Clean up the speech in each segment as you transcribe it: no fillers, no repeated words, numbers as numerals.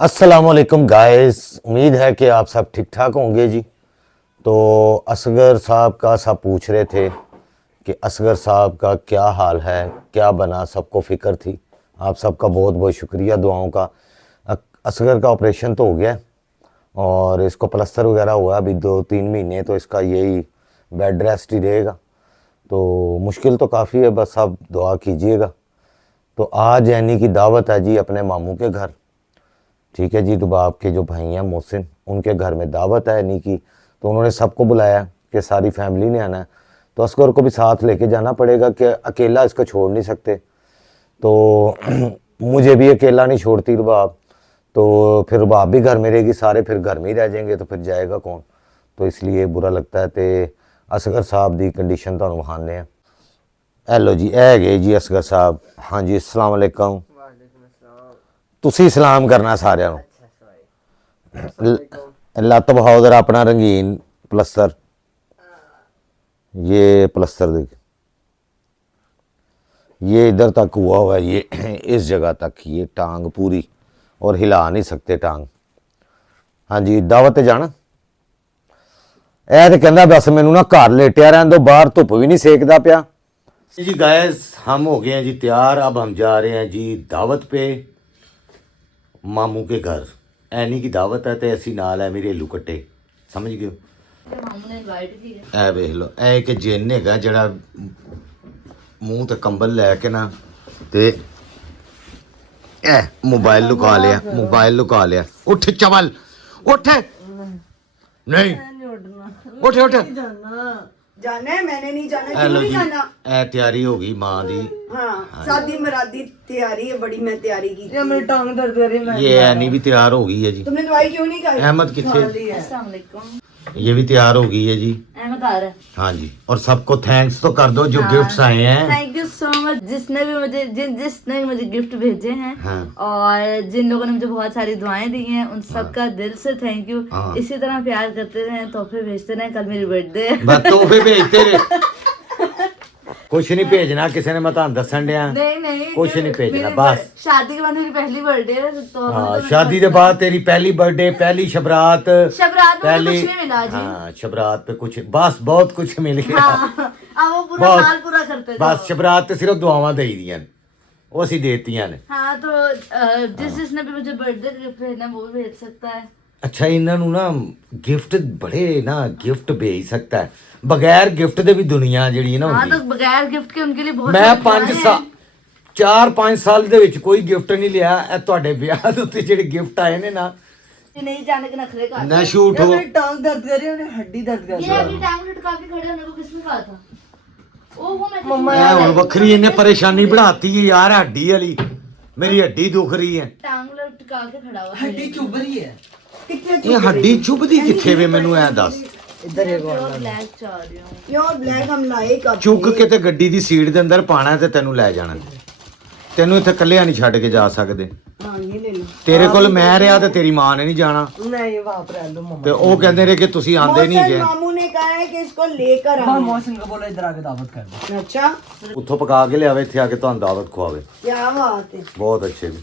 अस्सलामुअलैकुम गाइस, उम्मीद है कि आप सब ठीक ठाक होंगे जी। तो असगर साहब का सब पूछ रहे थे कि असगर साहब का क्या हाल है, क्या बना, सबको फ़िक्र थी। आप सबका बहुत बहुत शुक्रिया दुआओं का। असगर का ऑपरेशन तो हो गया और इसको प्लस्तर वगैरह हुआ अभी 2-3 महीने, तो इसका यही बेड रेस्ट ही रहेगा। तो मुश्किल तो काफ़ी है, बस आप दुआ कीजिएगा। तो आज यानी कि दावत है जी अपने मामू के घर। ठीक है जी, रुबाब के जो भाई हैं मोहसिन, उनके घर में दावत है नहीं की, तो उन्होंने सबको बुलाया कि सारी फैमिली ने आना है। तो असगर को भी साथ लेके जाना पड़ेगा कि अकेला इसको छोड़ नहीं सकते। तो मुझे भी अकेला नहीं छोड़ती रुबाब, तो फिर रुबाब भी घर में रहेगी, सारे फिर घर में ही रह जाएंगे, तो फिर जाएगा कौन। तो इसलिए बुरा लगता है। तो असगर साहब की कंडीशन तुहानू विखाने हैं। हेलो जी, है गए जी असगर साहब। हाँ जी, अस्सलाम वालेकुम। तुसी सलाम करना साਰਿਆਂ ਨੂੰ। ਲੱਤ ਵਿਖਾਓ जरा अपना रंगीन प्लस्तर। ये प्लस्तर देख, ये इधर तक हुआ हुआ है, ये इस जगह तक, ये टांग पूरी, और हिला नहीं सकते टांग। हाँ जी, दावत ते जाना। ਇਹ ਤੇ ਕਹਿੰਦਾ बस मैनू ना घर लेटिया रहने दो, बाहर धुप भी नहीं सेकता पिया जी। गाइस, हम हो गए हैं जी तैयार। अब हम जा रहे हैं जी दावत पे, मामू के घर। ਐਨੀ की दावत है तो असी नाल है मेरे हेलू कट्टे, समझ गए। ਇਹ ਵੇਖ ਲਓ, ਇਹ ਇੱਕ ਜਿੰਨ ਹੈਗਾ ਜਿਹੜਾ ਮੂੰਹ ਤੇ ਕੰਬਲ ਲੈ ਕੇ ਨਾ, ਤੇ ਇਹ ਮੋਬਾਈਲ ਲੁਕਾ ਲਿਆ, ਮੋਬਾਈਲ ਲੁਕਾ ਲਿਆ। ਉੱਠ ਚਵਲ, ਉੱਠ, ਨਹੀਂ ਉੱਠ ਉੱਠ। जाना है, मैंने नहीं जाना, क्यों नहीं जाना। ਇਹ ਤਿਆਰੀ ਹੋ ਗਈ ਮਾਂ ਦੀ। हाँ, शादी मरादी तैयारी है बड़ी, मैं तैयारी की। ये मेरी टांग दर्द कर रही है, मैं ये ऐनी भी तैयार हो गई है जी। तुमने दवाई क्यों नहीं खाई। अहमद किथे, अस्सलाम वालेकुम। ये भी तैयार हो गई है जी। अहमद आ रहा है। हाँ जी, और सबको थैंक्स तो कर दो जो गिफ्ट्स आए हैं। थैंक यू सो मच, जिसने भी मुझे जिसने मुझे गिफ्ट भेजे हैं, हाँ। और जिन लोगों ने मुझे बहुत सारी दुआएं दी हैं, उन सबका दिल से थैंक यू। हाँ। इसी तरह प्यार करते रहें, तोहफे भेजते रहें। कल मेरी बर्थडे है। बस तोहफे भेजते रहे, कुछ नहीं भेजना किसी ने, मैं तुहानू दसन दिया। नहीं कुछ नहीं भेजना, मेरी बस। शादी के बाद मेरी पहली बर्थडे है, तो हाँ, शादी के बाद तेरी पहली बर्थडे, पहली शबरात, शबरात में पहली, कुछ नहीं मिला जी। हाँ शबरात पे कुछ, बस बहुत कुछ मिल गया। हाँ, अब वो पूरा बहुत। साल पूरा करते बस जाओ। शबरात ते सिर्फ दुआवां देई दियां ने, वो असीं देतियां ने। हाँ, तो जिसने भी मुझे बर्थडे गिफ्ट भेजना है वो भी भेज सकता है। अच्छा, इन्हों ना गिफ्ट बड़े ना गिफ्ट भेज सकता है, बगैर गिफ्ट दे भी दुनिया जिहड़ी है ना हाँ, होंदी। तो बगैर गिफ्ट के उनके लिए बहुत मैं सारी 5 दुआएं साल हैं। 4-5 साल ਦੇ ਵਿੱਚ ਕੋਈ ਗਿਫਟ ਨਹੀਂ ਲਿਆ। ਇਹ ਤੁਹਾਡੇ ਵਿਆਹ ਦੇ ਉੱਤੇ ਜਿਹੜੇ ਗਿਫਟ ਆਏ ਨੇ ਨਾ, नहीं जाने के नखरे का। ਨਾ ਸ਼ੂਟ ये ਹੋ। मेरी टांग दर्द कर रही है, उन्हें हड्डी दर्द कर रही है। ये अभी टांग लटका के खड़े होने को किसने कहा था? ओहो, मैं मम्मा ਇਹ ਹੁਣ ਵੱਖਰੀ ਇਹਨੇ ਪਰੇਸ਼ਾਨੀ बढ़ाती है यार, हड्डी वाली मेरी हड्डी दुख रही है। टांग लटका के खड़ा हुआ है। हड्डी चुभ रही है। कितने ਇਹ ਹੱਡੀ ਚੁੱਭਦੀ ਕਿੱਥੇ ਵੇ, ਮੈਨੂੰ ਐ ਦੱਸ। इधर है प्योर ब्लैक चाह रही हूँ। प्योर ब्लैक हम लाए कब। ਚੁੱਕ ਕੇ ਤੇ ਗੱਡੀ ਦੀ ਸੀਟ ਦੇ ਅੰਦਰ ਪਾਣਾ ਤੇ ਤੈਨੂੰ ਲੈ ਜਾਣਾ। ਤੈਨੂੰ ਇੱਥੇ ਇਕੱਲਿਆਂ ਨਹੀਂ ਛੱਡ ਕੇ ਜਾ ਸਕਦੇ। हाँ, ये ले लो। ਤੇਰੇ ਕੋਲ ਮੈਂ ਰਿਹਾ ਤੇ ਤੇਰੀ ਮਾਂ ਨੇ ਨਹੀਂ ਜਾਣਾ। नहीं, वहाँ पर रह लो मम्मा। ਤੇ ਉਹ ਕਹਿੰਦੇ ਨੇ ਕਿ ਤੁਸੀਂ ਆਂਦੇ ਨਹੀਂ मौसम ਗਏ। मामू ने कहा है कि इसको लेकर आओ। मौसम को बोला इधर आके दावत कर दो। अच्छा, ਉੱਥੋਂ ਪਕਾ ਕੇ ਲਿਆਵੇ, ਇੱਥੇ ਆ ਕੇ ਤੁਹਾਨੂੰ ਦਾਵਤ ਖਵਾਵੇ। क्या बात है, ਬਹੁਤ ਅੱਛੇ ਜੀ।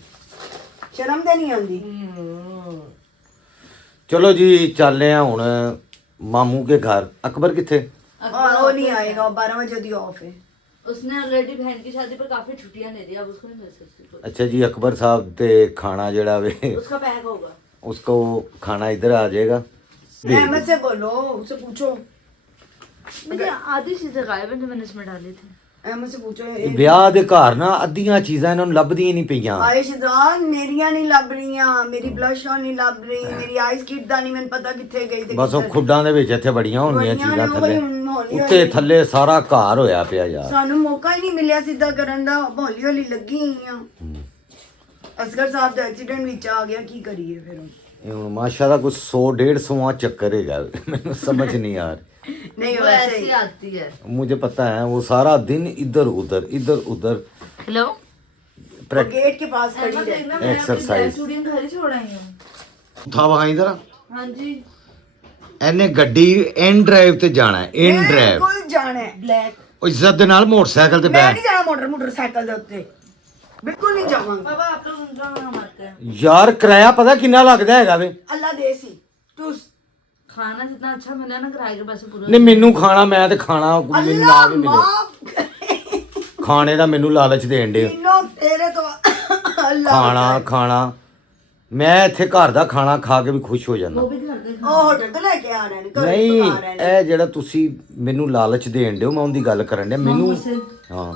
शर्म तो नहीं आती। ਚਲੋ ਜੀ, ਚੱਲਦੇ ਆ ਹੁਣ ਮਾਮੂ के घर। अकबर किथे? हाँ, वो नहीं आएगा, 12 बजे दी ऑफ है। उसने ऑलरेडी बहन की शादी पर काफी छुट्टियां ले दी, अब उसको नहीं मिल सकती। अच्छा जी, अकबर साहब ते खाना जड़ा वे उसका पैक होगा। उसको खाना इधर आ जाएगा। अहमद से बोलो, उससे पूछो। मुझे आधी चीजें गायब हैं जो मैंने इसमें डाली थी। अहमद से पूछो। ਵਿਆਹ ਦੇ ਘਰ ਨਾ ਅੱਧੀਆਂ ਚੀਜ਼ਾਂ ਇਹਨਾਂ ਨੂੰ ਲੱਭਦੀਆਂ ਨਹੀਂ ਪਈਆਂ। आयुषदान मेरिया नहीं लभ रही, मेरी ब्लश ऑन नहीं लभ रही, मेरी आइस किट दा नहीं मैंने पता किथे गई थी। ਬਸ ਉਹ ਖੁੱਡਾਂ ਦੇ ਵਿੱਚ ਇੱਥੇ ਬੜੀਆਂ ਹੋਣਗੀਆਂ ਬੜੀਆਂ ਚੀਜ਼ਾਂ ਨੇ, ਥੱਲੇ, ਹੌਲੀ ਉੱਤੇ ਥੱਲੇ ਸਾਰਾ ਘਰ ਹੋਇਆ ਪਿਆ ਯਾਰ। ਸਾਨੂੰ ਮੌਕਾ ਹੀ ਨਹੀਂ ਮਿਲਿਆ ਸਿੱਧਾ ਕਰਨ ਦਾ, ਹੌਲੀ ਹੌਲੀ ਲੱਗੀ ਹੋਈਆਂ। ਅਸਗਰ ਸਾਹਿਬ ਦਾ ਐਕਸੀਡੈਂਟ ਵਿੱਚ ਆ ਗਿਆ, ਕੀ ਕਰੀਏ ਫਿਰ ਹੁਣ। ਇਹ ਹੁਣ ਮਾਸ਼ਾ ਦਾ ਕੁਝ 100-150 ਚੱਕਰ ਹੈਗਾ, ਮੈਨੂੰ ਸਮਝ ਨਹੀਂ ਆ ਰਹੀ। नहीं वो वैसे ऐसी ही। आती है। मुझे पता है वो सारा दिन इधर उधर हेलो, वो गेट के पास खड़ी अहमद है। देखना, मैं अपनी एक्सरसाइज। ब्लैक चूड़ियां घर ही छोड़ आई हूँ। था वहां इधर हाँ जी, ਇਹਨੇ ਗੱਡੀ ਇਨ ਡਰਾਈਵ ਤੇ ਜਾਣਾ ਹੈ, ਇਨ ਡਰਾਈਵ। बिल्कुल जाना है। ब्लैक। ਉਹ ਇੱਜ਼ਤ ਦੇ ਨਾਲ ਮੋਟਰਸਾਈਕਲ ਤੇ मैं ਬੈਠ। नहीं जाना मोटरसाइकिल ਦੇ ਉੱਤੇ। ਬਿਲਕੁਲ ਨਹੀਂ ਜਾਵਾਂਗੇ पापा आप लोग उनका नाम आते हैं ਯਾਰ ਕਿਰਾਇਆ ਪਤਾ ਕਿੰਨਾ ਲੱਗਦਾ ਹੈਗਾ ਵੇ ਅੱਲਾ ਦੇ ਸੀ ਤੂੰ खाना जितना अच्छा मिला ना किराए के पैसे पूरे ਨਹੀਂ ਮੈਨੂੰ ਖਾਣਾ ਮੈਂ ਤੇ ਖਾਣਾ ਮੈਨੂੰ ਅੱਲਾ ਨਾ ਵੀ ਮਿਲੇ ਮਾਫ ਕਰੇ ਖਾਣੇ ਦਾ ਮੈਨੂੰ ਲਾਲਚ ਦੇਣ ਦੇ ਤੀਨੋਂ ਤੇਰੇ ਤੋਂ ਅੱਲਾ ਖਾਣਾ ਮੈਂ ਇੱਥੇ ਘਰ ਦਾ ਖਾਣਾ ਖਾ ਕੇ ਵੀ ਖੁਸ਼ ਹੋ ਜਾਂਦਾ वो भी घर दे ਉਹ ਹੋਟਲ ਤੋਂ ਲੈ ਕੇ ਆ ਰਹੇ ਨੇ ਘਰੇ ਨਹੀਂ ਪਕਾ ਰਹੇ ਨੇ ਇਹ ਜਿਹੜਾ ਤੁਸੀਂ ਮੈਨੂੰ ਲਾਲਚ ਦੇਣ ਦਿਓ ਮੈਂ ਉਹਦੀ ਗੱਲ ਕਰਨ ਡਿਆ ਮੈਨੂੰ से ਹਾਂ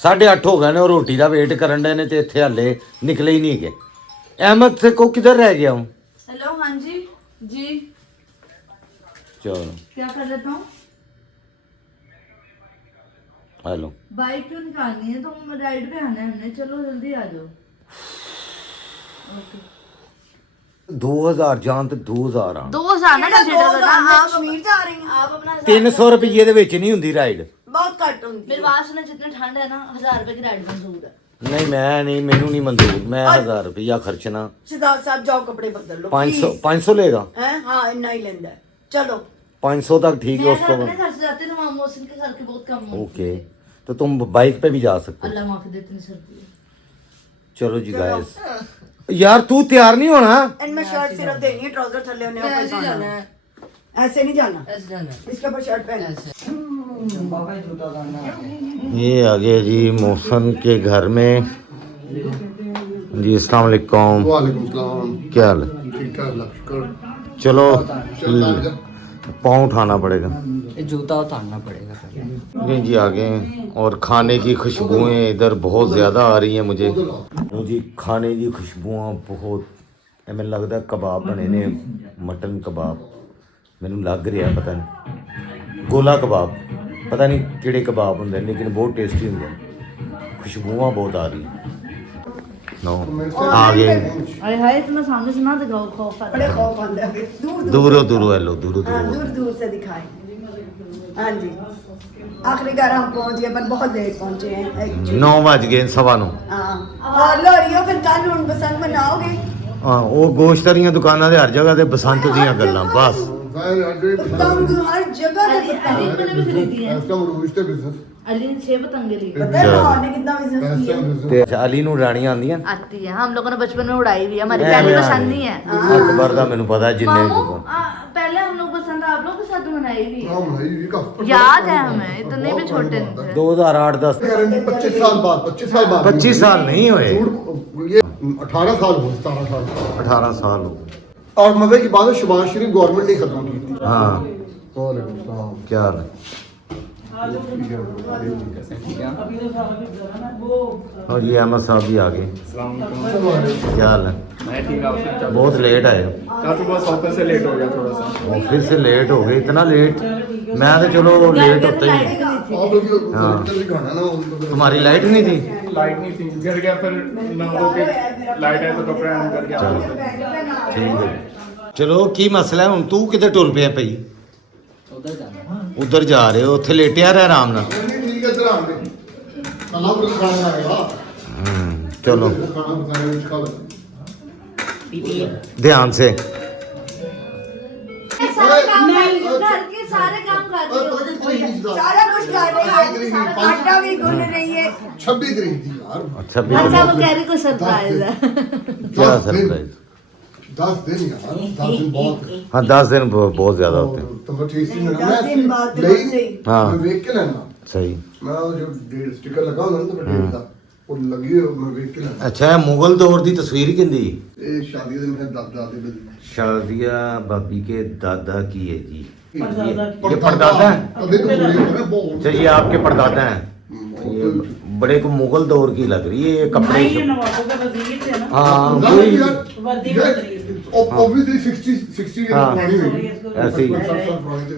8:30 ਹੋ ਗਏ ਨੇ ਉਹ ਰੋਟੀ ਦਾ ਵੇਟ ਕਰਨ ਦੇ ਨੇ ਤੇ ਇੱਥੇ ਹਾਲੇ ਨਿਕਲੇ ਹੀ ਨਹੀਂ ਗਏ ਅਹਿਮਦ ਸੇ ਕੋ ਕਿਧਰ ਰਹਿ ਗਿਆ ਹੂੰ हेलो हाँ जी जी ਚਲੋ क्या कर लेता हूँ हेलो बाइक क्यों निकालनी है तो राइड पे आना है हमने चलो जल्दी आ जाओ ओके 2000 ਜਾਣ ਤੇ 2000 ਆਣ 2000 ना कंसीडर करना आप आप कश्मीर जा रही हैं आप अपना 300 ਰੁਪਏ ਦੇ ਵਿੱਚ नहीं ਹੁੰਦੀ ਰਾਈਡ बहुत घट होंगी मेरे पास में जितनी ठंड है ना 1000 रुपए की राइड मंजूर है ਨਹੀਂ ਮੈਂ ਨਹੀਂ ਮੈਨੂੰ ਨਹੀਂ ਮਨਜ਼ੂਰ ਮੈਂ 1000 ਰੁਪਇਆ ਖਰਚਣਾ सिद्धार्थ साहब जाओ कपड़े बदल लो 500 लेगा हैं हाँ इतना ही लेंदा है चलो 500 तक ठीक है मैं उस घर तो अपने घर से जाती हूँ मोहसिन के घर के बहुत कम है ओके तो तुम बाइक पे भी जा सकते हो अल्लाह माफी देती नहीं सर्दी चलो जी गाइस यार तू तैयार नहीं होना इनमें शर्ट सिर्फ देनी है ट्राउजर थल्ले होने ऊपर ऐसे जाना जाना है है ऐसे नहीं जाना ऐसे जाना है इसके ऊपर शर्ट पहन ये आ गए जी मोहसन के घर में जी अस्सलाम वालेकुम वालेकुम सलाम क्या हाल है ठीक ठाक लश्कर चलो चल पाँव उठाना पड़ेगा ये जूता उतारना पड़ेगा पहले। नहीं जी आ गए हैं और खाने की खुशबुएं इधर बहुत ज़्यादा आ रही हैं मुझे जी खाने की खुशबुआं बहुत मैं लगता कबाब बने ने मटन कबाब मैनू लग रहा पता नहीं गोला कबाब पता नहीं किहड़े कबाब होंगे लेकिन बहुत टेस्टी होंगे खुशबुआं बहुत आ रही नो आ गए अरे हाय इतना सामने से ना दिखाओ खौफ आ बड़े खौफ आंदा है दूर दूरों दूरों हेलो दूरों हाँ दूरों दूर दूर से दिखाए हाँ जी आखिरकार हम पहुंच गए पर बहुत लेट पहुंचे हैं actually। 9 बज गए 9:15 हाँ और लोरियो फिर कल हुन बसंत मनाओगे हाँ वो गोश्त वालियां दुकानां दे हर जगह ते बसंत दियां गल्लां बस पतंग हर जगह पे अली पतंग मैंने भी खरीदी है ऐसा मरूज ते बिजनेस अली ने 6 पतंगे ली पता है हमने कितना बिजनेस ऐसा किया बिजनेस ते अली नूं उड़ाणियां आंदियां आती है हम लोगों ने बचपन में उड़ाई हुई है हमारी पहली पसंद नहीं है अकबर दा मैनू पता जिन्ने मामू पहले हम लोग पसंद आप लोग के साथ मनाई हुई है हां भाई ये का याद है हमें इतने भी छोटे नहीं थे 2008 10 गारंटी 25 साल बाद 25 साल बाद 25 साल नहीं हुए झूठ ये 18 साल हुए 17 साल 18 साल हो गए। और मजे की बात है शबाज शरीफ गवर्नमेंट ने खत्म की थी हाँ वालेकुम सलाम क्या हाल है और ये अहमद साहब भी आ गए क्या हाल है मैं ठीक आप सुना बहुत लेट आए चाचू बस ऑफिस से लेट हो गया थोड़ा सा ऑफिस से लेट हो गए इतना लेट मैं तो चलो लेट होता ही आप लोग हाँ। भी खाना ना उनको तुम्हारी लाइट नहीं थी लाइट नहीं थी गिर गया फिर ना हो के लाइट है तो कपड़े ऑन करके आ गए ठीक है चलो की मसला है हुण तू किते टुर पिया पई उधर जाना उधर जा रहे हो उत्थे लेटिया रह आराम नाल ठीक है इधर आने खाना भी खाना आएगा चलो खाना बताया खा लो ध्यान से सारे काम घर के सारे काम कर रही हो सारा कुछ कर रही है आटा भी गूंद रही है 26 तरीक थी यार अच्छा अच्छा वो भी कह रही कोई सरप्राइज है क्या सरप्राइज 10 दिन यार 10 दिन बहुत हाँ 10 दिन बहुत ज्यादा होते हैं तो ठीक सी 10 दिन बाद तो नहीं सही। हाँ। मैं देख के लेना सही मैं वो जो स्टिकर लगा होना ना तो डेट दा वो लगी है मैं देख के लेना अच्छा मुगल दौर की तस्वीर किंदी ये शादी दिन में दादे बदी शादिया बाबी के दादा की है जी ये परदादा परदादा है तभी तो बोले ना बहुत अच्छा ये आपके परदादा हैं ये बड़े को मुगल दौर की लग रही है ये कपड़े हाँ वही ऑब्वियसली 60 के हाँ। पुरानी हुई ऐसे ही। 50 साल पुरानी थी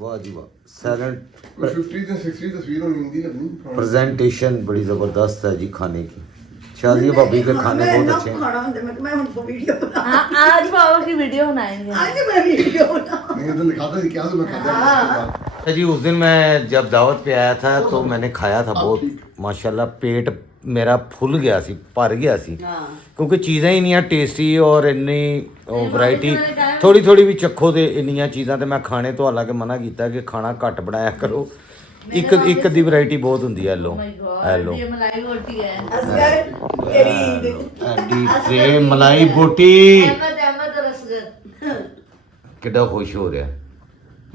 वाह जी वाह साइलेंट 50 से 60 तस्वीर होनी हिंदी लगनी प्रेजेंटेशन बड़ी जबरदस्त है जी खाने की शादिया भाभी के खाने बहुत अच्छे हैं खाना होता है मैं उनको वीडियो बना आज बाबा की वीडियो बनाएंगे आज मैं वीडियो बना नहीं तो लिखाता थी क्या तो मैं खाता अच्छा जी उस दिन मैं जब दावत पे आया था तो मैंने खाया था बहुत माशाल्लाह पेट मेरा फुल गया सी भर गया सी क्योंकि चीज़ां ही इन्नियां टेस्टी और इन्नी वैरायटी थोड़ी थोड़ी भी चखो ते इन्नियां चीज़ां ते मैं खाने तो हालांकि मना कीता कि खाना घट बनाया करो ਇੱਕ ਦੀ ਵੈਰਾਈਟੀ ਬਹੁਤ ਹੁੰਦੀ ਹੈ ਲੋ ਲੋ ये मलाई रोटी है असगर तेरी ਐਡੀ ਤੇ ਮਲਾਈ ਬੋਟੀ अहमद अहमद और असगर ਕਿੱਡਾ ਖੁਸ਼ ਹੋ ਰਿਹਾ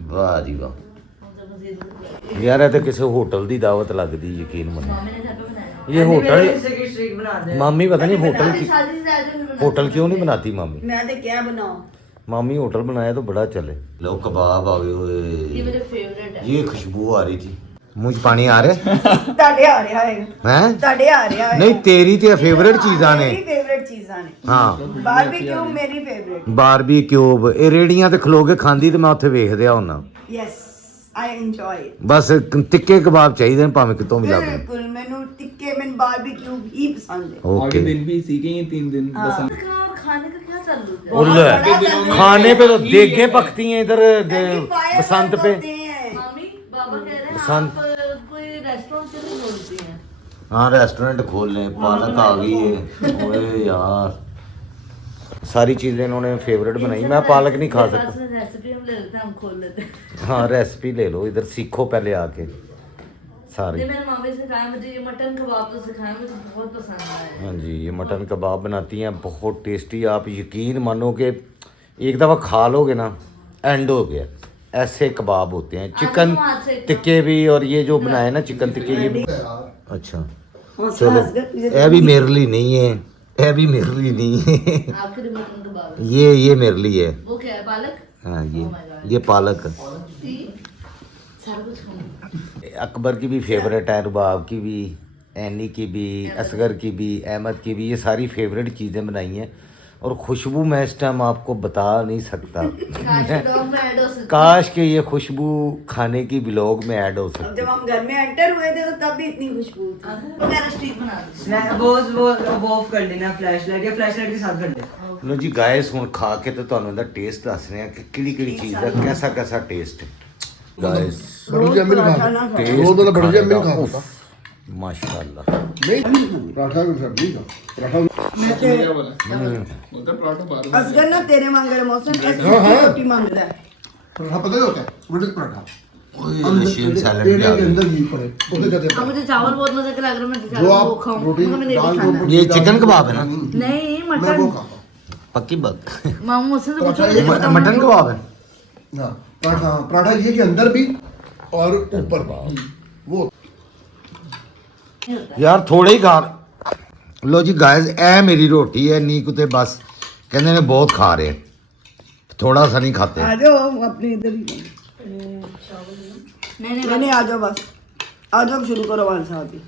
ਵਾਹ ਜੀ ਵਾਹ ਯਾਰ ਇਹ ਤਾਂ ਕਿਸੇ ਹੋਟਲ ਦੀ ਦਾਵਤ ਲੱਗਦੀ ਯਕੀਨ ਮੰਨੋ मैंने घर पे बनाया ये होटल की स्ट्रीक बना दे मामी पता नहीं होटल की शादी से आए थे फिर बनाया। होटल क्यों नहीं बनाती मामी मैं तो क्या बनाऊं मामी होटल बनाया तो बड़ा चले लो कबाब आ गए ये हुए मेरे फेवरेट है ये खुशबू आ रही थी मुझ पानी आ रहे ਤੁਹਾਡੇ ਆ ਰਿਹਾ ਹੈ हैं ਤੁਹਾਡੇ ਆ ਰਿਹਾ ਹੈ नहीं तेरी ते फेवरेट चीज़ां ने ਮੇਰੀ ਫੇਵਰੇਟ ਚੀਜ਼ਾਂ ਨੇ हाँ ਬਾਰਬੀਕਿਊ ਮੇਰੀ ਫੇਵਰੇਟ ਬਾਰਬੀ ਕਿਊਬ ਇਹ ਰੇੜੀਆਂ ਤੇ ਖਲੋ ਕੇ ਖਾਂਦੀ ਤੇ ਮੈਂ ਉੱਥੇ ਵੇਖਦਿਆ ਹੁੰਨਾ ਯੈਸ ਆਈ ਇੰਜੋਏ ਬਸ ਤਿੱਕੇ ਕਬਾਬ ਚਾਹੀਦੇ ਨੇ ਭਾਵੇਂ ਕਿਤੋਂ ਵੀ ਲੱਗ ਬਿਲਕੁਲ ਮੈਨੂੰ ਟਿੱਕੇ ਮੈਨੂੰ ਬਾਰਬੀਕਿਊ ਹੀ ਪਸੰਦ ਹੈ आगे ओके दिन भी सीखे ही 3 दिन बस और खाने का क्या चालू है और ले, खाने पे तो देगे पकती हैं इधर बसंत पे मामी बाबा कह रहे हैं बसंत। आप कोई रेस्टोरेंट से नहीं बोलती हैं हाँ रेस्टोरेंट खोल लें पालक आ गई है ओए यार सारी चीज़ें इन्होंने फेवरेट बनाई मैं पालक नहीं खा सकता रेसिपी हम ले लेते हैं हम खोल लेते हैं हाँ रेसिपी ले लो इधर सीखो पहले आके ये सारी मैंने मामी से सिखाया मुझे ये मटन कबाब तो सिखाया मुझे बहुत पसंद आया हाँ जी ये मटन कबाब बनाती हैं बहुत टेस्टी आप यकीन मानो कि एक दफ़ा खा लोगे ना एंड हो गया ऐसे कबाब होते हैं चिकन टिक्के भी और ये जो बनाए ना चिकन टिक्के ये भी अच्छा चलो ये भी मेरे लिए नहीं है ये भी मेरे लिए नहीं है आखिरी मटन कबाब ये मेरे लिए है वो क्या है पालक हाँ ये पालक सी सारा कुछ खाऊंगी अकबर की भी फेवरेट है रुबाब की भी एनी की भी असगर की भी अहमद की भी ये सारी फेवरेट चीज़ें बनाई हैं और खुशबू मैं इस टाइम आपको बता नहीं सकता डॉग में ऐड हो सकती काश कि ये खुशबू खाने की ब्लॉग में ऐड हो सकती जब हम घर में एंटर हुए थे तो तब भी इतनी खुशबू थी है वगैरह स्ट्रीक बना दो वो ऑफ कर लेना फ्लैश लाइट या फ्लैश लाइट के साथ कर ले लो जी गाइस हुण खा के तो ਤੁਹਾਨੂੰ ਇਹਦਾ ਟੇਸਟ ਦੱਸ ਰਹੇ ਹਾਂ ਕਿ ਕਿਹੜੀ ਕਿਹੜੀ ਚੀਜ਼ ਦਾ ਕੈਸਾ ਕੈਸਾ ਟੇਸਟ ਹੈ गाइस बड़ी जमीन खा रोज वाला बड़ी जमीन खा होता माशाल्लाह नहीं पराठा की सब्जी का पराठा क्या बोला बोलते पराठा बाहर असगर ना तेरे मांग रहे मौसम ऐसी रोटी मांग रहा है पराठा पता ही होता है बड़ी पराठा ओए रशियन सैलेड भी पेड़े आ के गया अंदर घी पड़े उसे कहते अब हैं मुझे चावल बहुत मजे के लग रहे हैं मैं जो चावल वो आप खाऊं रोटी मगर मैंने दाल नहीं खाना ये चिकन कबाब है ना नहीं मैं वो मटन खाता हूँ पक्की बात मामू मुझसे तो पराठा पूछो ये मटन कबाब है हाँ पराठा पराठा ये के अंदर भी और ऊपर वो यार थोड़े ही खा लो जी गाइस ए मेरी रोटी है नी कुते बस कहते ने बहुत खा रहे हैं थोड़ा सा नहीं खाते आ जाओ अपने इधर ही नहीं नहीं आ जाओ बस आ जाओ शुरू करो वाल साहब ही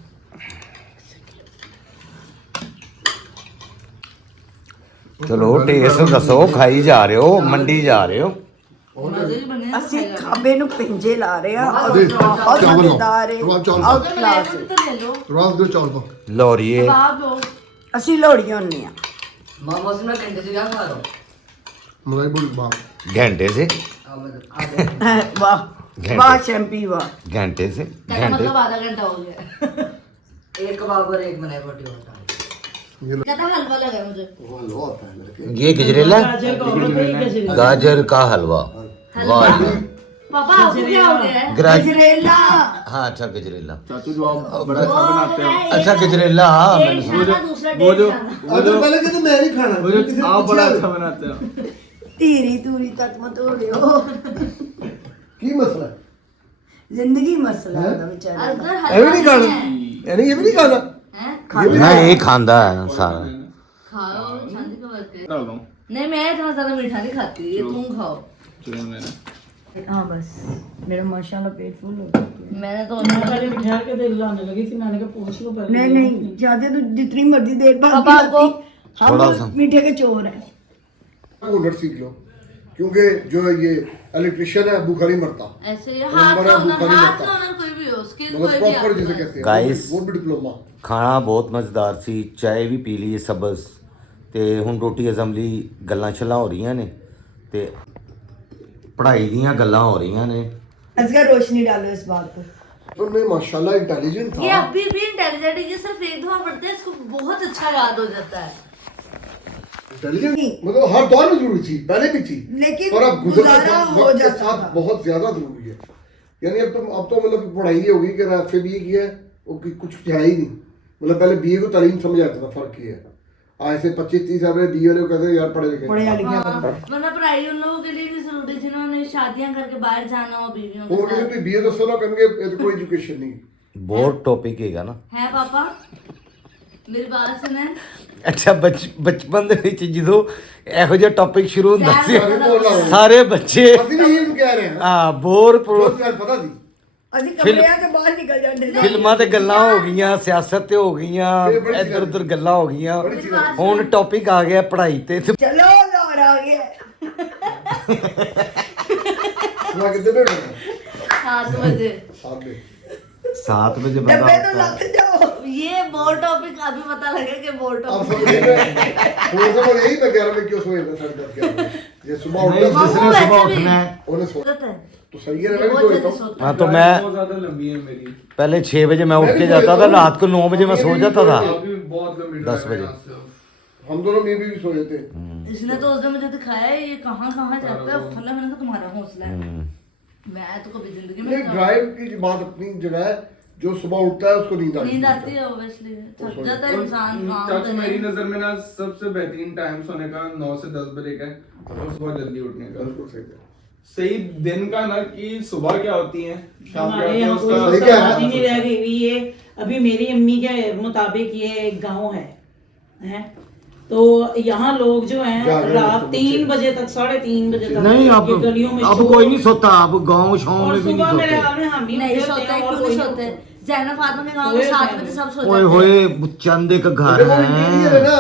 चलो टेस्ट दसो खाई जा रहे हो मंडी जा रहे हो मजे ही बने ਅਸੀਂ ਖਾਬੇ ਨੂੰ ਪਿੰਜੇ ਲਾ ਰਹੇ ਆ ਔਰ देख, ਬਹੁਤ चावल लो। ਮਜ਼ੇਦਾਰ ਹੈ चावल चावल ਆਊਟ ਕਲਾਸ तो ले लो रात दो चावल को लौरिए कबाब लो ਅਸੀਂ ਲੋੜੀਆਂ ਹੁੰਦੀਆਂ माँ मौसम में घंटे से क्या खा रहा हूँ मलाई बोल बाप घंटे से ਵਾਹ घंटे। ਵਾਹ ਚੈਂਪੀ वाह घंटे से कहने घंटे मतलब आधा घंटा हो गया एक कबाब और एक मलाई रोटी होता है कहता हलवा लगा मुझे वो लो होता है लड़के ये गजरेला गाजर का हलवा वाह जी। पापा आपको क्या हो गया है ग्रा- गजरेला हाँ अच्छा गजरेला चाचू जो आप बड़ा अच्छा बनाते हो अच्छा गजरेला हाँ एक मैंने खाना दूसरा वो डेढ़ जो खाना अगर पहले कहते मैं नहीं खाना वो जो किसी ने आप बड़ा पूछा, अच्छा बनाते हो ਧੀਰੀ ਤੂਰੀ ਤੱਕ ਮਤ ਹੋੜਿਓ की मसला है ਜ਼ਿੰਦਗੀ ਮਸਲਾ ਦਾ ਵਿਚਾਰਾ अगर ये भी नहीं हलवा खाना नहीं है यानी ये भी नहीं खाना हैं? ना ये खांदा है सारा खाओ शांति का वर्क है डाल दूं नहीं मैं इतना ज्यादा मीठा नहीं खाती ये तुम खाओ चलो मैंने हाँ बस मेरा माशाल्लाह पेट फुल हो गया मैंने तो बिठा के दिल लाने लगी थी मैंने कहा पूछ लो पहले नहीं नहीं चाहते तो जितनी मर्जी देर बाद पापा आपको हम थोड़ा सा। मीठे के चोर हैं हुनर सीख लो क्योंकि जो ये इलेक्ट्रिशियन है भूखा नहीं मरता ऐसे ही और हाथ बड़ा का भूखा नहीं हाथ लगता। का कोई भी हो स्किल मतलब कोई भी प्रॉपर जिसे आपके कहते हैं Guys। वो भी डिप्लोमा ਖਾਣਾ ਬਹੁਤ ਮਜ਼ੇਦਾਰ ਸੀ ਚਾय ਵੀ ਪੀ ਲਈ ਸਬਜ਼ ਤੇ ਹੁਣ ਰੋਟੀ ਹਜ਼ਮ ਲਈ ਗੱਲਾਂ ਛੱਲਾਂ ਹੋ ਰਹੀਆਂ ਨੇ ਤੇ ਪੜ੍ਹਾਈ ਦੀਆਂ ਗੱਲਾਂ ਹੋ ਰਹੀਆਂ ਨੇ असगर रोशनी डालो इस बात पर तो मैं माशाल्लाह इंटेलिजेंट ये था अभी भी इंटेलिजेंट है ये सिर्फ एक दफा पढ़ते हैं इसको बहुत अच्छा याद हो जाता है इंटेलिजेंट मतलब हर दौर में जरूरी थी पहले भी थी लेकिन और अब गुजारा गुजरते हो वक्त के जाता साथ था। बहुत ज्यादा जरूरी है यानी अब तो मतलब पढ़ाई ये होगी कि रास्ते बीए किया है वो कुछ है ही नहीं, मतलब पहले बीए को तालीम समझ आता था, फर्क ये है। आज से 25-30 साल में बीए वाले को कहते हैं यार पढ़े लिखे वरना पढ़ाई उन लोगों के लिए भी जरूरी, जिन्होंने शादियां करके बाहर जाना हो बीवियों के वो साथ। कहते बीए दसो ना करेंगे ये तो कोई एजुकेशन नहीं। बहुत टॉपिक ਹੈਗਾ ਨਾ। है पापा मेरी बात सुने। ਅੱਛਾ ਬਚਪਨ ਦੇ ਵਿੱਚ ਜਦੋਂ ਇਹੋ ਜਿਹਾ ਟੌਪਿਕ ਸ਼ੁਰੂ ਹੁੰਦਾ ਸੀ ਸਾਰੇ ਸਾਰੇ ਬੱਚੇ ਅਸੀਂ ਵੀ ਇਹੀ ਕਹਿ ਰਹੇ ਹਾਂ ਹਾਂ ਬੋਰ ਜੋ ਗੱਲ ਪਤਾ ਸੀ। ਅਸੀਂ ਕਮਰਿਆਂ ਤੋਂ ਬਾਹਰ ਨਿਕਲ ਜਾਂਦੇ ਸੀ। ਫਿਲਮਾਂ ਤੇ ਗੱਲਾਂ ਹੋ ਗਈਆਂ, ਸਿਆਸਤ ਤੇ ਹੋ ਗਈਆਂ, ਇੱਧਰ ਉੱਧਰ ਗੱਲਾਂ ਹੋ ਗਈਆਂ। ਹੁਣ ਟੌਪਿਕ ਆ ਗਿਆ ਪੜ੍ਹਾਈ ਤੇ ਚਲੋ ਲਾਹੌਰ ਆ ਗਏ। ਸੁਣਾ ਕਿੱਥੇ ਬੈਠਣਾ 7 बजे। ਸਾਹਮਣੇ 7 ਵਜੇ डब्बे तो लग जाओ। ये बोर टॉपिक अभी पता लगे कि बोर अब टॉपिक समझ में वो समझ यही मैं 11 में क्यों सोए था 11:30 ये सुबह उठा जिसने सुबह उठना है उन्हें सो है। तो सही है ना मैं तो हाँ तो मैं बहुत ज्यादा लंबी है मेरी, पहले 6 बजे मैं उठ के जाता था, रात को 9 बजे मैं सो जाता था। अभी बहुत लंबी 10 drive है बजे। यहाँ से। हम दोनों में भी सोए थे। इसने तो उस दिन मुझे दिखाया है ये कहाँ कहाँ जाता है। फला मैंने कहा तुम्हारा हौसला है, मैं तो कभी जिंदगी में नहीं ड्राइव की बात अपनी जगह है, जो सुबह उठता है उसको नींद नींद आती है ऑब्वियसली, थक जाता है इंसान काम चाचू करने मेरी में। नजर में ना सबसे बेहतरीन टाइम सोने का 9 से 10 बजे का है और सुबह जल्दी उठने का। बिल्कुल सही है। सही दिन का ना कि सुबह क्या होती है शाम क्या हमारे होती है यहाँ उसका कोई सही क्या है? बात ही नहीं रह गई हुई है। अभी मेरी अम्मी के मुताबिक ये गांव है तो यहाँ लोग जो हैं जागरण रात तो 3 बजे तक 3:30 बजे तक नहीं अब ये गलियों में अब शोर। कोई नहीं सोता, अब गाँव शाम और में भी सुबह नहीं मेरे सोते। हाल में हम भी नहीं उठते सोते हैं क्यों और नहीं कोई सोते। जैनब फातिमा के गाँव में सोए 7 हैं। बजे सब सो ओए जाते होए हैं। चंद एक घर अरे वो इंटीरियर है है। ना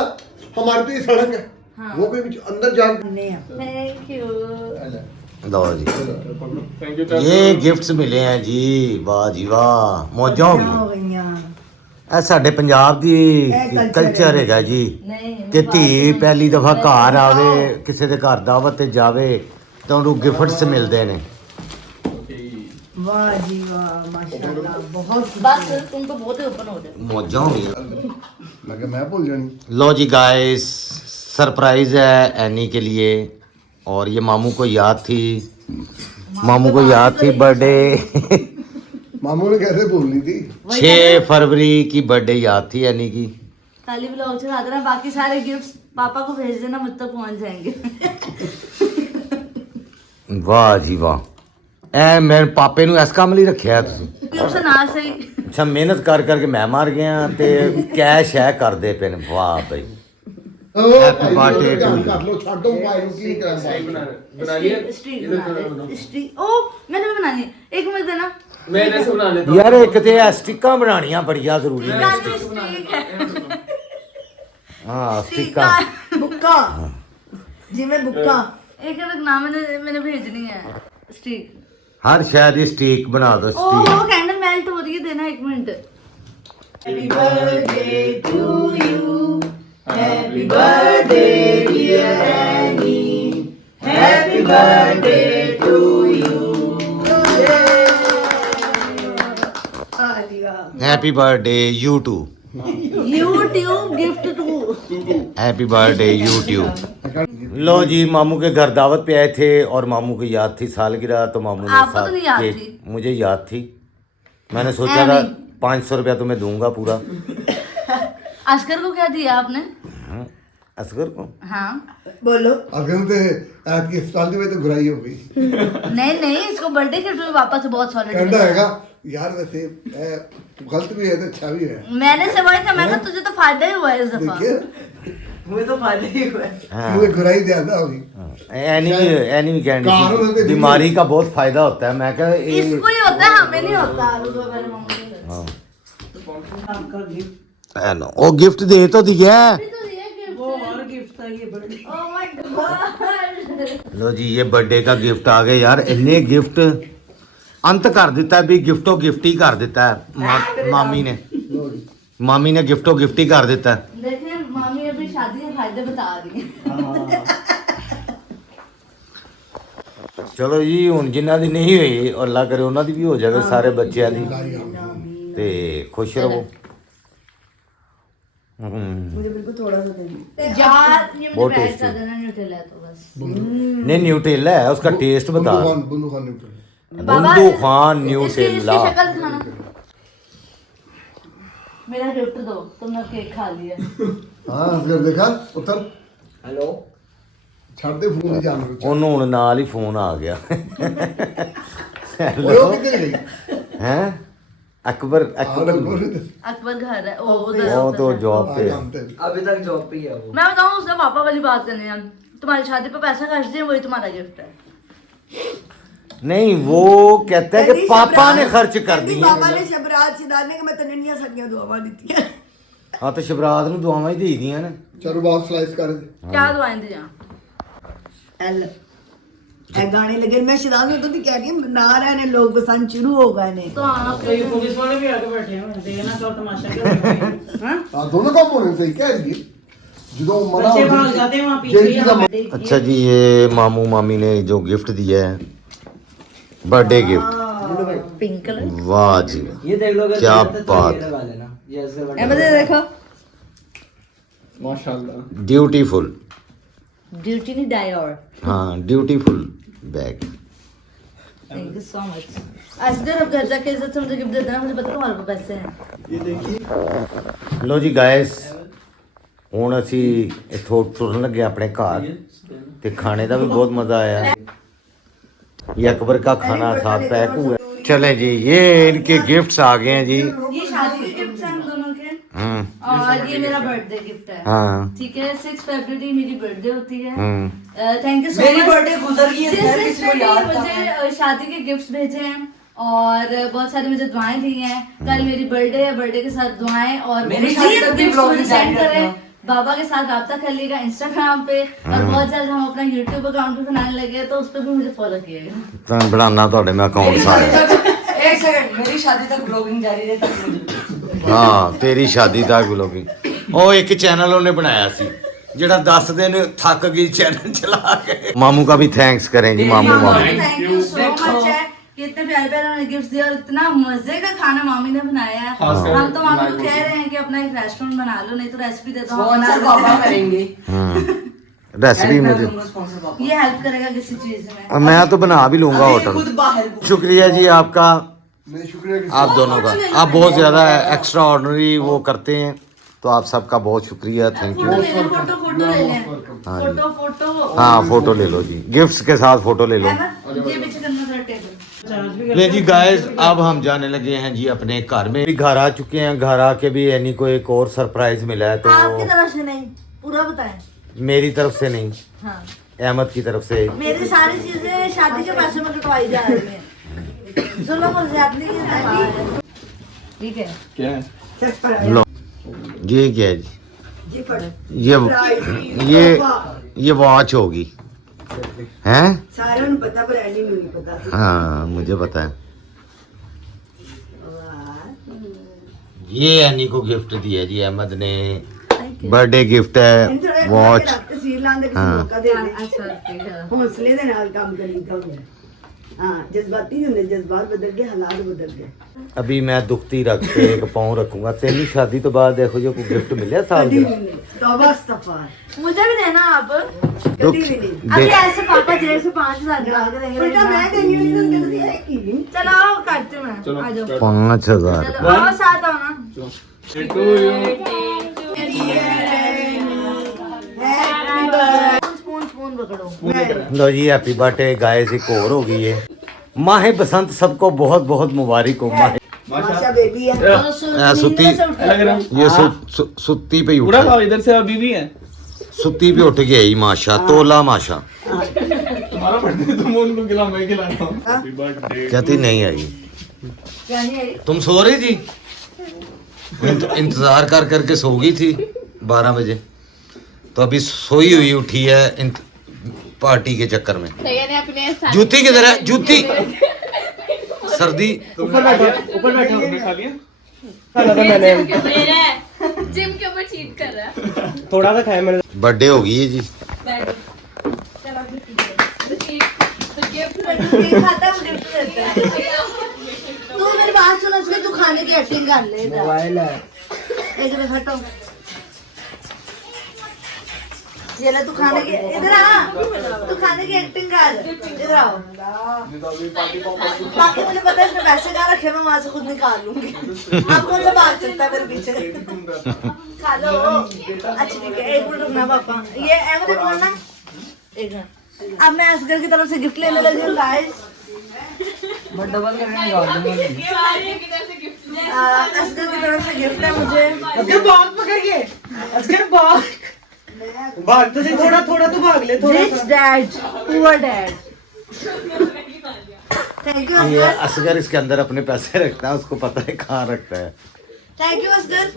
हमारे तो ये सड़क है हाँ। वो कोई अंदर जा थैंक यू। लो जी थैंक यू ये गिफ्ट्स मिले हैं जी, वाह जी वाह, मौजा हो ਹੋ गई। ਗਈਆਂ। ਇਹ ਸਾਡੇ ਪੰਜਾਬ ਦੀ culture ਕਲਚਰ ਹੈਗਾ ਜੀ नहीं ਕਿ ਧੀ ਪਹਿਲੀ ਦਫਾ ਘਰ ਆਵੇ, ਕਿਸੇ ਦੇ ਘਰ ਦਾਵਤ ਤੇ ਜਾਵੇ ਤਾਂ ਉਹਨੂੰ ਗਿਫਟਸ ਮਿਲਦੇ ਨੇ। ਵਾਹ ਜੀ ਵਾਹ ਮਾਸ਼ਾਅੱਲਾ ਬਹੁਤ बस तुम तो बहुत ही ओपन हो गए। मौजा हो गई। लगे मैं भूल जानी। लो जी गाइस, सरप्राइज है एनी के लिए और ये मामू को याद थी, मामू को याद थी बर्थडे मामू ने कैसे भूलनी थी। 6 फरवरी की बर्थडे याद थी एनी की। खाली ब्लॉग चला देना, बाकी सारे गिफ्ट्स पापा को भेज देना, मुझ तक पहुंच जाएंगे। वाह जी वाह, ਐ ਮੇਰੇ ਪਾਪੇ ਨੂੰ ਇਸ ਕੰਮ ਲਈ ਰੱਖਿਆ ਤੁਸੀਂ। गिफ्ट ना सही। ਅੱਛਾ ਮਿਹਨਤ ਕਰ ਕਰਕੇ ਮੈਂ ਮਾਰ ਗਿਆ ਤੇ ਕੈਸ਼ ਹੈ ਕਰਦੇ ਪਏ ਨੇ। ਵਾਹ ਬਈ हैप्पी birthday to you। कर लो छाड़ दो भाई की नहीं करा सही बना लिया स्ट्रीक इधर बना करो, बनाओ। ले। स्ट्रीक ओ मैंने भी बनानी है, एक मिनट देना। मैं इधर से बना लेता हूँ। ਯਾਰ ਇੱਕ ਤੇ ਇਹ ਸਟਿੱਕਾਂ ਬਣਾਉਣੀਆਂ ਬੜੀਆਂ ਜ਼ਰੂਰੀ ਨੇ। स्ट्रीक है। ਹਾਂ ਸਟਿੱਕਾਂ ਬੁੱਕਾ ਜਿਵੇਂ ਬੁੱਕਾ एक अलग नाम मैंने भेजनी है स्ट्रीक। ਹਰ ਸ਼ੈ ਦੀ ਸਟਿੱਕ ਬਣਾ ਦਿਓ ओ ਸਟਿੱਕ। कैंडल मेल्ट हो रही है, देना एक minute. Happy birthday to you. Happy birthday dear Annie. Happy birthday to you. ਆ ਜੀ ਵਾਹ happy birthday you to. YouTube gift to. Happy birthday YouTube. लो जी मामू के घर दावत पे आए थे और मामू को याद थी सालगिरह, तो मामू ने आपको तो नहीं याद केक- थी? मुझे याद थी, मैंने सोचा था 500 रुपया तुम्हें दूंगा पूरा। अस्कर को क्या दिया आपने? असगर को हाँ ਬੋਲੋ अगर तो आज की अस्पताल में तो घुराई हो गई। नहीं नहीं, इसको बर्थडे गिफ्ट में वापस बहुत सॉलिड कहता मिला। हैगा यार वैसे गलत भी है तो अच्छा भी है। मैंने से वही था, मैं कहा तुझे तो फायदा ही हुआ है इस दफा। देखिए हमें तो फायदा ही हुआ मुझे घुराई ज्यादा होगी। एनी भी कार कहनी होते थी, बीमारी का बहुत फायदा होता है। मैं क्या इसको ही होता है, हमें नहीं होता। रुको पहले मम्मी को दे। आपका गिफ्ट वो गिफ्ट दे तो दिया। अभी तो ये gift वो है। और गिफ्ट था ये बर्थडे। Oh my God। लो जी ये बर्थडे का गिफ्ट आ गए यार, इन्ने गिफ्ट अंत कर दिता है भी गिफ्टो गिफ्ट ही कर देता है मामी ने गिफ्टो गिफ्ट ही कर देता है। देखिए मामी अभी शादी के फायदे बता रही है। ਚਲੋ ਜੀ ਹੁਣ ਜਿਨ੍ਹਾਂ ਦੀ ਨਹੀਂ ਹੋਈ ਅੱਲਾ ਕਰੇ ਉਹਨਾਂ ਦੀ ਵੀ ਹੋ ਜਾਵੇ, ਸਾਰੇ ਬੱਚਿਆਂ ਦੀ, ਤੇ ਖੁਸ਼ ਰਹੋ। मुझे बिल्कुल थोड़ा सा दे यार ये बहुत मुझे पैक tasty। कर देना, न्यूट्रेला है तो बस। नहीं न्यूटेला है, उसका टेस्ट बता। बुंदू खान न्यूट्रल। बुंदू खान न्यू इसकी टेला। शक्ल दिखाना। मेरा गिफ्ट दो, तुमने केक खा लिया। हाँ असगर देखा उतर हेलो ਛੱਡ ਦੇ ਫੋਨ ਦੀ ਜਾਨ ਨੂੰ ਉਹਨੂੰ ਹੁਣ ਨਾਲ ਹੀ ਫੋਨ ਆ ਗਿਆ ਓਏ ਉਹ ਕਿੱਧਰ ਗਈ ਹੈ अकबर ਅਕਬਰ अकबर घर है, उधर वो तो जॉब पे है। अभी तक जॉब पे ही है वो। मैं बताऊँ उसने पापा वाली बात करनी है, तुम्हारी शादी पे पैसा खर्च दिए वही तुम्हारा गिफ्ट है। नहीं वो कहता है कि पापा ने खर्च कर दिए। ਪਾਪਾ ਨੇ ਸ਼ਬਰਾਜ ਸਿਦਾਰ ਨੇ ਕਿ ਮੈਂ ਤੈਨੂੰ ਇੰਨੀਆਂ ਸਾਰੀਆਂ ਦੁਆਵਾਂ ਦਿੱਤੀਆਂ। ਹਾਂ ਤੇ ਸ਼ਬਰਾਤ ਨੂੰ ਦੁਆਵਾਂ ਹੀ ਦੇ ਦੀਆਂ ਨੇ। ਚਲੋ ਬਾਅਦ ਸਲਾਈਸ ਕਰ ਦੇ क्या दुआएं दी जां? ਐਲ ਇਹ ਗਾਣੇ ਲਗੇ ਮੈਂ ਸ਼ਿਦਾਜ਼ ਨੂੰ ਤਾਂ ਕਹਿ ਰਹੀ ਹਾਂ ਨਾ ਰਹੇ ਨੇ ਲੋਕ ਪਸੰਦ ਸ਼ੁਰੂ ਹੋ ਗਏ ਨੇ। तो हाँ कोई पुलिस वाले भी आके बैठे हैं देखना कब तमाशा कर रहे हैं हाँ? ਹਾਂ ਦੋਨੋं ਕੰਮ ਹੋਣੇ ਸਹੀ ਕਹਿ ਰਹੀ ਜਦੋਂ मना बच्चे होती भाग थी, जाते हैं वहाँ जेल पीछे की यहाँ जमा- बैठे। अच्छा जी ये मामू मामी ने जो गिफ्ट दिया है बर्थडे गिफ्ट, पिंक कलर। वाह जी ये देख लो अगर क्या गलत है तो बात। ये लगा लेना ये असगर ए मुझे देखो, माशाल्लाह। ड्यूटीफुल। ड्यूटी नहीं डायोर। हाँ dutiful bag. Thank you so much. Asgar अब घर जाके इज्जत से मुझे गिफ्ट दे देना, मुझे पता तुम्हारे पास पैसे हैं। ਲੋ ਜੀ ਗਾਇਸ ਹੁਣ ਅਸੀਂ ਇੱਥੋਂ ਤੁਰਨ ਲੱਗੇ ਆਪਣੇ ਘਰ ਤੇ ਖਾਣੇ ਦਾ भी बहुत मजा आया। ये अकबर का खाना साथ पैक हुआ है। चले जी ये इनके गिफ्ट्स आ गए हैं जी। ये शादी के गिफ्ट हैं हम दोनों के, हम्म और ये मेरा बर्थडे गिफ्ट है। हाँ ठीक है, 6 फरवरी मेरी बर्थडे होती है। हम्म थैंक यू सो मेरी मच। बर्थडे गुजर गई है खैर किसी को याद था। मुझे शादी के गिफ्ट्स भेजे हैं और बहुत सारी मुझे दुआएं दी हैं। कल मेरी बर्थडे है, बर्थडे के साथ दुआएं और मेरी मजीद शादी तक भी गिफ्ट्स vlog मुझे जारी सेंड करें। रखना। बाबा के साथ रब्ता कर लिएगा इंस्टाग्राम पे, और बहुत जल्द हम अपना यूट्यूब अकाउंट भी बनाने लगे हैं, तो उस पर भी मुझे फॉलो कीजिएगा। ਤਾਂ ਬਣਾਉਣਾ ਤੁਹਾਡੇ ਮੈਂ ਅਕਾਊਂਟ ਸਾਰੇ। एक सेकंड मेरी शादी तक ब्लॉगिंग जारी रहे तब मुझे ਹਾਂ ਤੇਰੀ ਸ਼ਾਦੀ ਤੱਕ ਲੋਗੀ ਉਹ ਇੱਕ ਚੈਨਲ ਉਹਨੇ ਬਣਾਇਆ ਸੀ ਜਿਹੜਾ 10 ਦਿਨ ਥੱਕ ਗਈ ਚੈਨਲ ਚਲਾ ਕੇ। ਮਾਮੂ का भी थैंक्स करें जी मामू मामी। थैंक यू सो मच है कि इतने प्यारे प्यारे उन्होंने गिफ्ट दिया और इतना मजे का खाना मामी ने बनाया है। खासकर हम तो मामी को कह रहे हैं कि अपना एक रेस्टोरेंट बना लो, नहीं तो रेसिपी दे दो, हम बना स्पॉन्सर देते पापा हैं। करेंगे रेसिपी मैं मुझे दूंगा स्पॉन्सर पापा ये हेल्प करेगा किसी चीज में। और मैं तो बना भी लूंगा अभी होटल। खुद बाहर शुक्रिया जी आपका, नहीं शुक्रिया कि आप दोनों का। आप बहुत ज़्यादा एक्स्ट्रा ऑर्डनरी वो करते हैं, तो आप सबका बहुत शुक्रिया, थैंक फोटो यू। ले लें, फोटो ले लें, हाँ जी। फोटो। हाँ फोटो ले लो जी, गिफ्ट्स के साथ फोटो ले लो। अहमद, ये पीछे करना जरा टेबल। चार्ज भी ले जी गाइस अब हम जाने लगे हैं जी अपने घर में। भी घर आ चुके हैं, घर आके भी एनी को एक और सरप्राइज मिला है। आपकी तो तरफ से नहीं, पूरा बताएं। मेरी तरफ से नहीं, हाँ, अहमद की तरफ से। मेरी सारी चीजें शादी के पैसे में कटवाई जा रही हैं। जुल्म और ज्यादती की तरह है। ठीक है, क्या है? ਸਿਰ ਪਰ ਆਇਆ लो ये क्या है जी? ਜੀ ਫੜ ये वॉच होगी हैं? ਸਾਰਿਆਂ ਨੂੰ ਪਤਾ ਪਰ ਐਨੀ ਨੂੰ ਨਹੀਂ ਪਤਾ ਸੀ। हाँ मुझे पता है। ये एनी को गिफ्ट दिया जी अहमद ने, बर्थडे गिफ्ट है वॉच। ਤਸਵੀਰ ਲਾਉਂਦੇ ਕਿਸੇ हाँ। ਮੌਕਾ ਦੇ ਦੇ अच्छा ठीक है। ਹੌਸਲੇ ਦੇ ਨਾਲ ਕੰਮ ਕਰੀਦਾ ਹੁੰਦਾ। ਹਾਂ ਜਜ਼ਬਾਤੀ ਹੁੰਦੇ, ਜਜ਼ਬਾਤ ਬਦਲ ਗਏ, ਹਾਲਾਤ ਬਦਲ ਗਏ। अभी मैं दुखती रख के एक पाँव रखूंगा। तेरी शादी तो बाद देखो जो कोई गिफ्ट मिले साल कभी के। भी नहीं, तौबा इस्तगफार। मुझे भी देना आप। कभी भी नहीं। अभी ऐसे पापा जेब से 5,000 निकाल के देंगे। उल्टा मैं देनी हूँ, इन्होंने कहते हैं कि चलो आओ काटते मैं, चलो, आ जाओ। 5,000 चलो आओ साथ आओ ना। ये तो स्पून पकड़ो। लो जी हैप्पी बर्थडे गाइस, एक और हो गई है। माह बसंत सबको बहुत बहुत मुबारक हो। माशा बेबी है। सुती लग रहा है। ये सुती पे पूरा उठ भाव इधर से अभी भी है। सुती पे उठ गई माशा, तोला माशा। तुम्हारा बर्थडे तुम उनको खिला, मैं खिलाता हूँ। Happy birthday. कहती नहीं आई, क्या नहीं आई? तुम सो रही थी? इंतजार कर करके सो गई थी 12 बजे, तो अभी सोई हुई उठी है पार्टी के चक्कर में। जूती किधर है? जूती सर्दी। ऊपर बैठो, ऊपर बैठो, हमने खा लिया। खाना था मैंने। जिम के ऊपर चीट कर रहा है। थोड़ा सा खाया मैंने। बर्थडे हो गई है जी। खाता हूँ, गिफ्ट देते हैं। तू मेरी बात सुनो, उसमें तू खाने की एक्टिंग कर ले इधर। मोबाइल है एक मिनट हटो। ये ले तू खाने की, इधर आ, तू खाने की एक्टिंग कर, इधर आओ। बाकी मुझे पता है इसमें पैसे कहाँ रखे, मैं वहाँ से खुद निकाल लूंगी। आप कौन सा भाग सकता है मेरे पीछे? खा लो। अच्छा ठीक है, एक मिनट रुकना पापा, ये ऐसे बोलना एक मिनट। अब मैं असगर की तरफ से गिफ्ट लेने लगी हूँ गाइस। मैं डबल करके निकाल दूंगा। असगर की तरफ से गिफ्ट है मुझे। असगर भाग पकड़ के, असगर भाग भाग तो सही, थोड़ा थोड़ा तो भाग ले, थोड़ा rich dad poor dad. Thank you ये असगर, असगर इसके अंदर अपने पैसे रखता है, उसको पता है कहाँ रखता है। Thank you Asgar.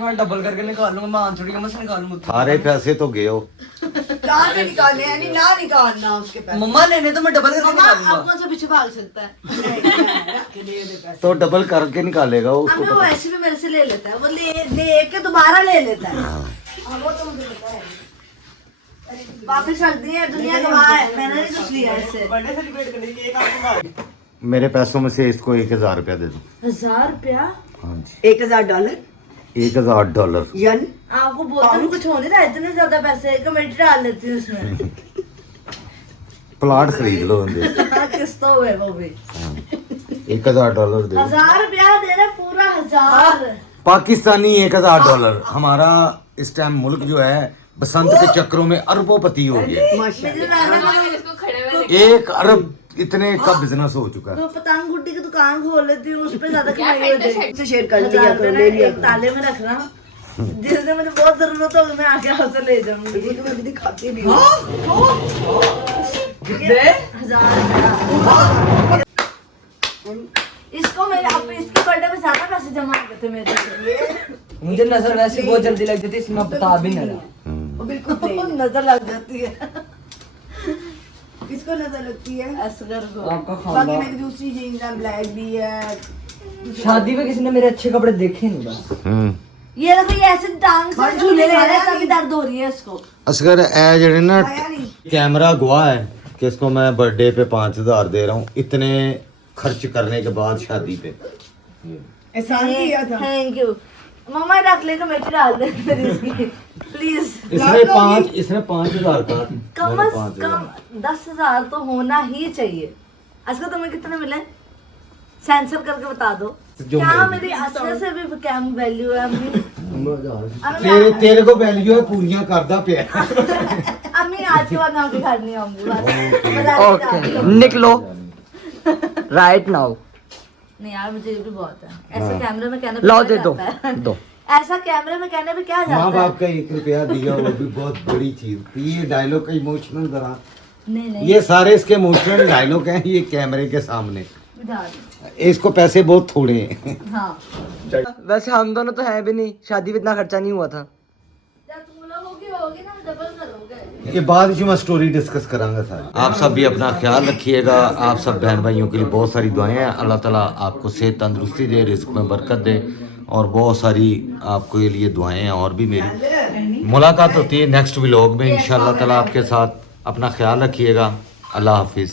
मैं डबल करके निकाल लूंगा, मैं आंसुड़ी का मत निकालूंगा। सारे पैसे तो गए हो। कहाँ से निकालने, यानी ना निकालना उसके पैसे। मम्मा लेने तो मैं डबल करके मम्मा निकालूंगा। अब कौन सा पीछे भाग सकता है? रख के दे दे पैसे। तो डबल करके निकालेगा वो, उसको हमें वो पता ऐसे भी मेरे से ले लेता है, वो ले के दोबारा ले लेता है। हाँ, वो तो मुझे पता है। वापिस रख दिए, दुनिया गवाह है, मैंने नहीं कुछ लिया इससे। बर्थडे सेलिब्रेट करने के लिए एक आपको मेरे पैसों में से इसको 1000 रुपया दे दो। 1000 रुपया? हाँ जी, $1000 $1000। यन। आपको बोलते हुए कुछ हो नहीं रहा, इतने ज्यादा पैसे कमेटी डाल लेती हूँ उसमें। प्लाट खरीद लो उनसे। किस्तों में वो भी। $1000 दे दो। 1000 रुपया दे रहे, पूरा 1000। पाकिस्तानी $1000। हमारा इस टाइम मुल्क जो है बसंत के चक्रों में अरबोपति हो गया। मेरे नाना को इसको खड़े हुए 1 अरब इतने का बिजनेस हो चुका है। तो पतंग गुड्डी की दुकान खोल लेती हूँ, उस पे ज्यादा कमाई हो पैंट जाएगी। से शेयर कर 1000 लिया रुपया करो, ना ले लिया एक ताले में रखना, जिस दिन मुझे बहुत जरूरत होगी मैं आके आपसे ले जाऊंगी। करो। तुम्हें अभी दिखाती भी हूँ। ये 1000 रुपया। इसको मेरे इसके बर्थडे में ज्यादा पैसे जमा हो गए थे मेरे से। मुझे नजर वैसे बहुत जल्दी लग जाती है, इसमें बता भी नहीं रहा। वो बिल्कुल नहीं। नजर लग जाती है किसको नजर लगती है? असगर को। आपका बाकी खानदान। मेरी दूसरी जीन्स ब्लैक भी है। शादी में किसी ने मेरे अच्छे कपड़े देखे नहीं बस। ये देखो, ये ऐसे टांग से झूले ले रहा है, तभी दर्द हो रही है इसको। असगर ए जड़े ना आया नहीं। कैमरा गवाह है कि इसको मैं बर्थडे पे 5000 दे रहा हूँ, इतने खर्च करने के बाद शादी पे। एहसान किया था। थैंक यू मम्मा, रख ले कमेटी डाल दे मेरी इसकी प्लीज। इसने 5000 का कम मैंने से 5000। कम 10,000 तो होना ही चाहिए। असगर तुम्हें कितने मिले? सेंसर करके बता दो। जो क्या मेरे- मेरी असगर से भी कम वैल्यू है अम्मी? तेरे को वैल्यू है पूरियां करदा पे। अम्मी आज के बाद मैं आपके घर नहीं आऊंगी बस। ओके निकलो राइट नाउ। नहीं यार, मुझे ये भी बहुत है ऐसे कैमरे में कहने पे लाओ क्या दे दो जाता है? दो। ऐसा कैमरे में कहने पे क्या माँ जाता है? बाप का 1 रुपया दिया वो भी बहुत बड़ी चीज थी। ये डायलॉग का इमोशनल जरा, नहीं नहीं, ये सारे इसके इमोशनल डायलॉग हैं ये कैमरे के सामने। बिठा दो। इसको पैसे बहुत थोड़े हैं। हाँ, वैसे हम दोनों तो है भी नहीं, शादी में इतना खर्चा नहीं हुआ था। जब तुम लोगों की होगी ना डबल करोगे। ये बाद में मैं स्टोरी डिस्कस करांगा सर। आप सब भी अपना ख्याल रखिएगा। आप सब बहन भाइयों के लिए बहुत सारी दुआएं हैं। अल्लाह ताला आपको सेहत तंदुरुस्ती दे, रिस्क में बरकत दे, और बहुत सारी आपको ये लिए दुआएं हैं। और भी मेरी मुलाकात होती है नेक्स्ट व्लॉग में इंशाल्लाह ताला आपके साथ। अपना ख्याल रखिएगा। अल्लाह हाफिज़।